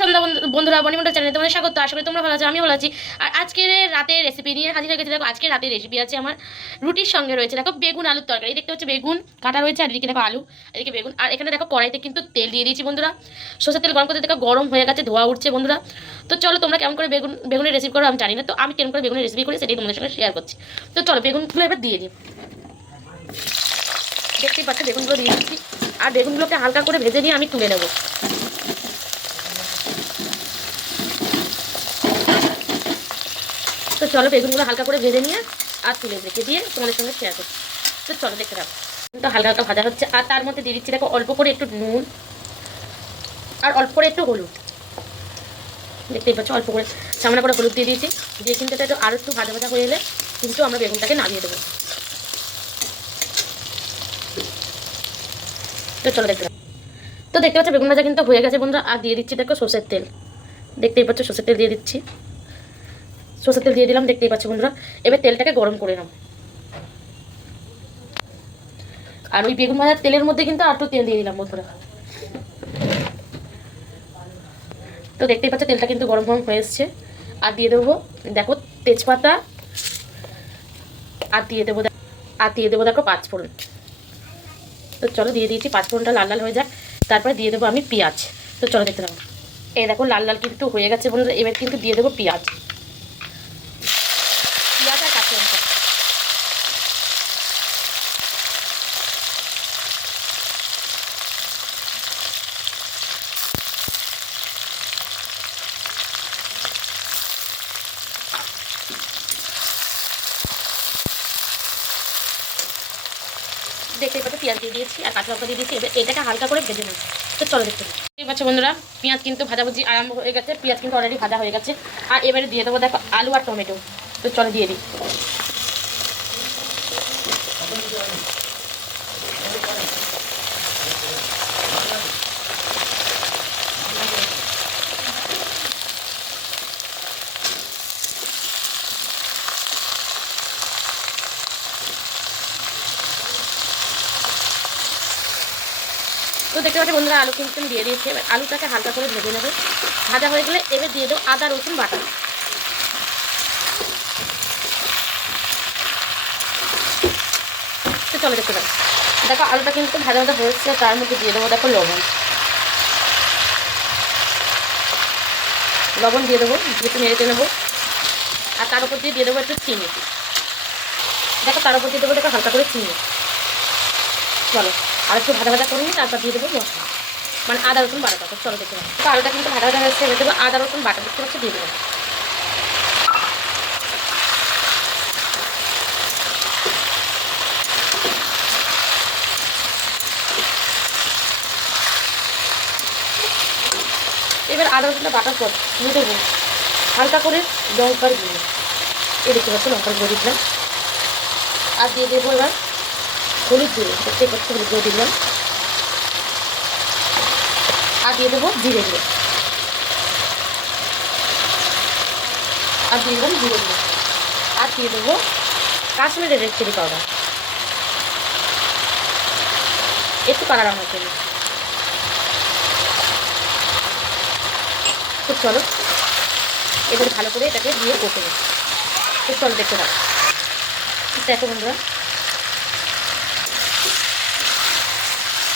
সন্ধ্যা বন্ধুরা, বনিমন্ডল চ্যানেলে তোমাদের স্বাগত। আশা করি তোমরা ভালো আছো, আমি ভালো আছি। আর আজকের রাতের রেসিপি নিয়ে হাজির হয়ে গেছি। দেখো আজকের রাতের রেসিপি আছে আমার রুটির সঙ্গে রয়েছে। দেখো বেগুন আলুর তরকারি, দেখতে হচ্ছে বেগুন কাটা রয়েছে, আর এদিকে দেখো আলু, এদিকে বেগুন। আর এখানে দেখো কড়াইতে কিন্তু তেল দিয়ে দিয়েছি বন্ধুরা। সরষের তেল গরম করতে দেখো গরম হয়ে গেছে, ধোয়া উঠছে বন্ধুরা। তো চলো, তোমরা কেমন করে বেগুনের রেসিপি করো আমি জানি না, তো আমি কেমন করে বেগুনের রেসিপি করি সেটাই তোমাদের সঙ্গে শেয়ার করছি। তো চলো বেগুনগুলো এবার দিয়ে দিই। দেখতেই পাচ্ছ বেগুনগুলো দিয়ে দিচ্ছি, আর বেগুনগুলোকে হালকা করে ভেজে নিয়ে আমি তুলে নেবো। তো চলো বেগুনগুলো হালকা করে ভেজে নিয়ে আর তুলে রেখে দিয়ে তোমাদের সঙ্গে শেয়ার করছি। তো চলো দেখতে থাকো। তো হালকা হালকা ভাজা হচ্ছে, আর তার মধ্যে দিয়ে দিচ্ছি দেখো অল্প করে একটু নুন আর অল্প করে একটু হলুদ। দেখতেই পাচ্ছ অল্প করে সামনে করে হলুদ দিয়ে দিয়েছি, দিয়ে কিন্তু এটা আরও একটু ভাজা ভাজা হয়ে এলে কিন্তু আমরা বেগুনটাকে নামিয়ে দেবো। তো চলো দেখতে থাকো। তো দেখতে পাচ্ছ বেগুন ভাজা কিন্তু হয়ে গেছে বন্ধুরা। আর দিয়ে দিচ্ছি দেখো সরষের তেল, দেখতেই পাচ্ছ সরষের তেল দিয়ে দিচ্ছি। সরষের তেল দিয়ে দিলাম, দেখতেই পাচ্ছ বন্ধুরা। এবার তেলটাকে গরম করে নাও। আর ওই বেগুন ভাজার তেলের মধ্যে কিন্তু আর একটু তেল দিয়ে দিলাম বন্ধুরা। তো দেখতেই পাচ্ছ তেলটা কিন্তু গরম গরম হয়ে এসছে। আর দিয়ে দেবো দেখো তেজপাতা, আর দিয়ে দেবো দেখো পাঁচফোড়ন। তো চলো দিয়ে দিয়েছি, পাঁচফোড়নটা লাল লাল হয়ে যাক, তারপরে দিয়ে দেবো আমি পেঁয়াজ। তো চলো দেখতে থাকো। এই দেখো লাল লাল কিন্তু হয়ে গেছে বন্ধুরা। এবার কিন্তু দিয়ে দেবো পেঁয়াজ আর কাঁচা লঙ্কা। দেখতেই পাচ্ছ পেঁয়াজ দিয়ে দিয়েছি আর কাঁচা লঙ্কা দিয়ে দিয়েছি। এবার এটাকে হালকা করে ভেজে নেব। তো চলো দেখতে পাচ্ছি। ঠিক আছে বন্ধুরা, পেঁয়াজ কিন্তু ভাজাভুজি আরম্ভ হয়ে গেছে, পেঁয়াজ কিন্তু অলরেডি ভাজা হয়ে গেছে। আর এবারে দিয়ে দেবো দেখো আলু আর টমেটো। তো চলো দিয়ে দিই। তো দেখতে পাচ্ছি বন্ধুরা আলু কিন্তু দিয়ে দিয়েছি। এবার আলুটাকে হালকা করে ভেজে নেবে। ভাজা হয়ে গেলে এবার দিয়ে দেবো আদা রসুন বাটা। তো চলো দেখতে পাচ্ছি দেখো আলুটা কিন্তু ভাজা ভাজা হয়েছে, তার মধ্যে দিয়ে দেবো দেখো লবণ। লবণ দিয়ে দেবো, একটু নেড়ে নেবো। আর তার উপর দিয়ে দেবো একটু চিনি। দেখো তার উপর দিয়ে দেবো দেখো হালকা করে চিনি। চলো আর একটু ভাজা ভাজা করে নিই, তারপর দিয়ে দেবো মশলা, মানে আদা রসুন বাটাটা। তো চলো দেখতে পাচ্ছি। তো আলুটা কিন্তু ভাজা ভাজা হয়েছে, এবার দেবো আদা রসুন বাটা। দেখতে পাচ্ছি দিয়ে দেবো। এবার আদা রসুনটা বাটার পর দিয়ে দেবো হালকা করে লঙ্কার গুঁড়ো। এই দেখতে পাচ্ছি লঙ্কার গুঁড়ো দিলাম। আর দিয়ে দেবো এবার হলুদ গুঁড়ো। দেখতে পাচ্ছি হলুদ গুঁড়ো দিলাম। আর দিয়ে দেবো জিরে গুঁড়ো। আর দিয়ে দেবো জিরে গুঁড়ো। আর দিয়ে দেবো কাশ্মীরি রেড চিলি পাউডার, একটু কালার আনার জন্য। তো চলো এবার ভালো করে এটাকে দিয়ে কষে নেব। তো চলো দেখতে পাবো। দেখো বন্ধুরা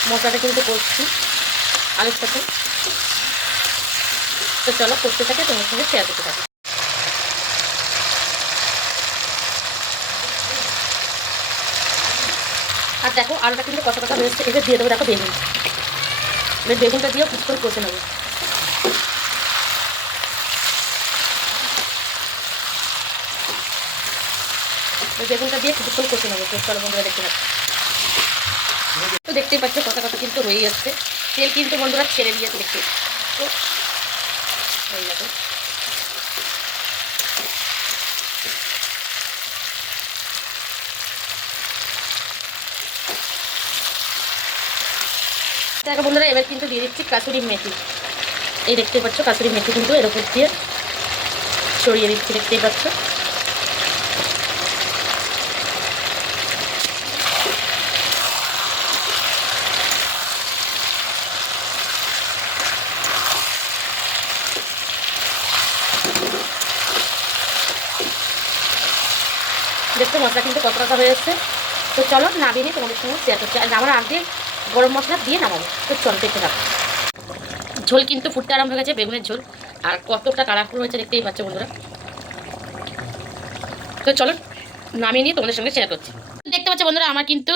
মশলাটা কিন্তু করছি আলুর সাথে। তো চলো করতে থাকে, তোমার সঙ্গে শেয়ার করতে থাকি। আর দেখো আলুটা কিন্তু কষা কষা হয়েছে। এবার দিয়ে দেবো দেখো বেগুন। এবার বেগুনটা দিয়েও কিছুক্ষণ কষে নেবো। বেগুনটা দিয়ে কিছুক্ষণ কষে নেবো। তো চলো বন্ধুরা দেখতে পাচ্ছি। তো দেখতেই পাচ্ছ কষা কষা কিন্তু হয়ে যাচ্ছে, তেল কিন্তু বন্ধুরা ছেড়ে দিয়েছে। দেখতে তো হয়ে যাবে। দেখো বন্ধুরা এবার কিন্তু দিয়ে দিচ্ছি কাসুরি মেথি। এই দেখতে পাচ্ছ কাসুরি মেথি কিন্তু এর উপর দিয়ে ছড়িয়ে দিচ্ছি, দেখতেই পাচ্ছ। দেখছো মশলা কিন্তু কত টাকা হয়ে যাচ্ছে। তো চলো নামিয়ে নিয়ে তোমাদের সঙ্গে শেয়ার করছি। আর নামার আগে গরম মশলা দিয়ে নামাবো। তো চলো দেখতে থাকো। ঝোল কিন্তু ফুটতে আরম্ভ হয়ে গেছে, বেগুনের ঝোল। আর কতটা কালারফুল হয়েছে দেখতেই পাচ্ছ বন্ধুরা। তো চলো নামিয়ে নিয়ে তোমাদের সঙ্গে শেয়ার করছি। দেখতে পাচ্ছ বন্ধুরা আমার কিন্তু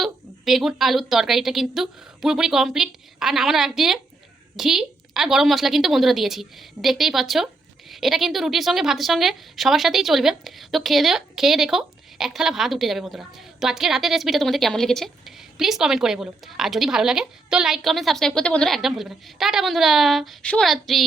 বেগুন আলুর তরকারিটা কিন্তু পুরোপুরি কমপ্লিট। আর নামানোর আগ দিয়ে ঘি আর গরম মশলা কিন্তু বন্ধুরা দিয়েছি, দেখতেই পাচ্ছ। এটা কিন্তু রুটির সঙ্গে ভাতের সঙ্গে সবার সাথেই চলবে। তো খেয়ে দেখো, এক থালা ভাত উঠে যাবে বন্ধুরা। তো আজকে রাতের রেসিপিটা তোমাদের কেমন লেগেছে প্লিজ কমেন্ট করে বলো। আর যদি ভালো লাগে তো লাইক কমেন্ট সাবস্ক্রাইব করতে বন্ধুরা একদম ভুলবে না। টাটা বন্ধুরা, শুভরাত্রি।